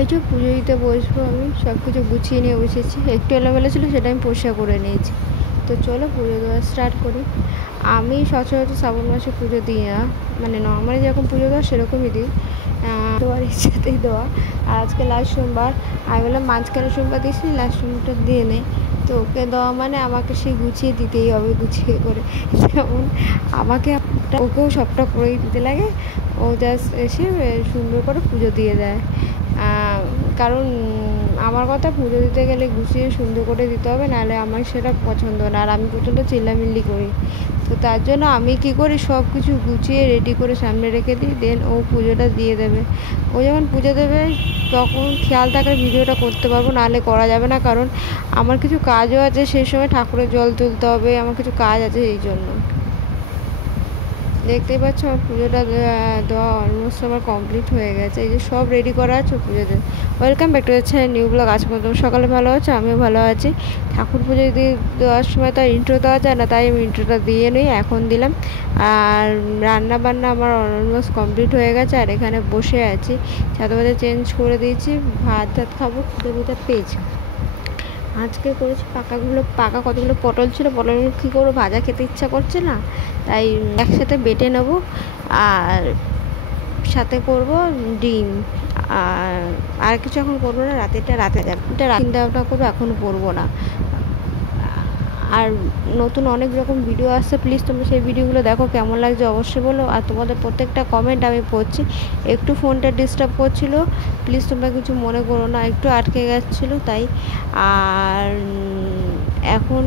এই যে পুজো দিতে বসবো আমি, সব কিছু গুছিয়ে নিয়ে বসেছি। একটু এলোমেলো ছিল, সেটা আমি পরিষ্কার করে নিয়েছি। তো চলো পুজো দেওয়া স্টার্ট করি। আমি সচরাচর শ্রাবণ মাসে পুজো দিই না, মানে নর্মালি যেরকম পুজো দেওয়া সেরকমই দিই, দেওয়ার ইচ্ছাতেই দেওয়া। আর আজকে লাস্ট সোমবার, আমি বললাম মাঝখানে সোমবার দিস নি, লাস্ট সোমবারটা দিয়ে নে। তো ওকে দেওয়া মানে আমাকে সেই গুছিয়ে দিতেই হবে, গুছিয়ে করে। যেমন আমাকে ওকেও সবটা করেই দিতে লাগে, ও জাস্ট এসে সুন্দর করে পুজো দিয়ে দেয়। কারণ আমার কথা, পুজো দিতে গেলে গুছিয়ে সুন্দর করে দিতে হবে, নাহলে আমার সেটা পছন্দ না, আর আমি প্রচণ্ড চিল্লামিল্লি করি। তো তার জন্য আমি কী করি, সব কিছু গুছিয়ে রেডি করে সামনে রেখে দিই, দেন ও পুজোটা দিয়ে দেবে। ও যখন পুজো দেবে তখন খেয়াল থাকলে ভিডিওটা করতে পারবো, নাহলে করা যাবে না, কারণ আমার কিছু কাজও আছে, সেই সময় ঠাকুরের জল তুলতে হবে, আমার কিছু কাজ আছে এই জন্য। দেখতেই পাচ্ছ আমার পুজোটা দেওয়া অলমোস্ট আমার কমপ্লিট হয়ে গেছে। এই যে সব রেডি করা আছে পুজোতে। ওয়েলকাম ব্যাক টু হচ্ছে নিউ ব্লগ। আজকে তোমার সকালে ভালো আছো, আমিও ভালো আছি। ঠাকুর পুজো দেওয়ার সময় তো ইন্ট্রো দেওয়া যায় না, তাই আমি ইন্ট্রোটা দিয়ে নিই, এখন দিলাম। আর রান্না বান্না আমার অলমোস্ট কমপ্লিট হয়ে গেছে, আর এখানে বসে আছি। ছাদে বাদে চেঞ্জ করে দিয়েছি, ভাত খাবো, খুদে পেয়েছি। আজকে করেছি পাকা কতগুলো পটল ছিল, পটলগুলো কী করবো, ভাজা খেতে ইচ্ছা করছে না, তাই একসাথে বেটে নেবো। আর সাথে করব ডিম। আর কিছু এখন করবো না, রাতে যাবে, এটা চিন্তা ভাবনা করবো, এখন করবো না। আর নতুন অনেক রকম ভিডিও আসছে, প্লিজ তোমরা সেই ভিডিওগুলো দেখো, কেমন লাগছে অবশ্যই বলো। আর তোমাদের প্রত্যেকটা কমেন্ট আমি পড়ছি। একটু ফোনটা ডিস্টার্ব করছিলো, প্লিজ তোমরা কিছু মনে করো না, একটু আটকে গেছিলো তাই। আর এখন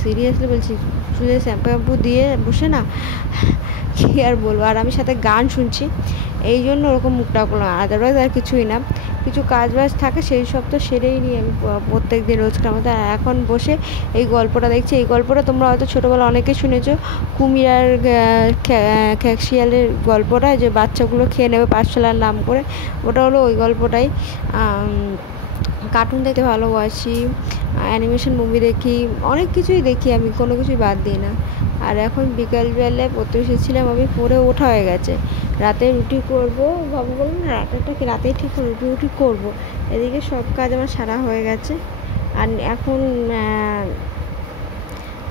সিরিয়াসলি বলছি, শুধু শ্যাম্পু দিয়ে বসে না, কী আর বলবো। আর আমি সাথে গান শুনছি, এই জন্য ওরকম মুখটা করলাম, আদারওয়াইজ আর কিছুই না। কিছু কাজ বাজ থাকে, সেই সব তো সেরেই নিই আমি প্রত্যেক দিন রোজকার মতো। এখন বসে এই গল্পটা দেখছি। এই গল্পটা তোমরা হয়তো ছোটোবেলা অনেকে শুনেছো, কুমির আর খ্যাকশিয়ালের গল্পটা, যে বাচ্চাগুলো খেয়ে নেবে পাঠশালার নাম করে, ওটা হলো ওই গল্পটাই। কার্টুন দেখতে ভালোবাসি, অ্যানিমেশন মুভি দেখি, অনেক কিছুই দেখি, আমি কোনো কিছুই বাদ দিই না। আর এখন বিকালবেলায় পড়তে এসেছিলাম, আমি পড়ে ওঠা হয়ে গেছে। রাতে রুটি করবো, বাবু বলুন না রাতেটা কি, রাতেই ঠিক রুটি করবো। এদিকে সব কাজ আমার সারা হয়ে গেছে। আর এখন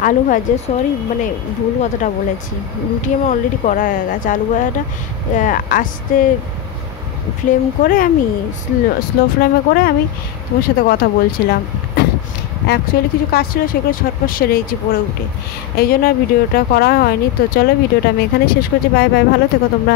আলু ভাজা, সরি মানে ভুল কথাটা বলেছি, রুটি আমার অলরেডি করা হয়ে গেছে। আলু ভাজাটা আস্তে ফ্লেম করে, আমি স্লো ফ্লেমে করে আমি তোমার সাথে কথা বলছিলাম। অ্যাকচুয়ালি কিছু কাজ ছিল, সেগুলো ছটপট সেরেছি পড়ে উঠে, এই জন্য আর ভিডিওটা করা হয়নি। তো চলো ভিডিওটা আমি এখানেই শেষ করছি। বাই বাই, ভালো থেকো তোমরা।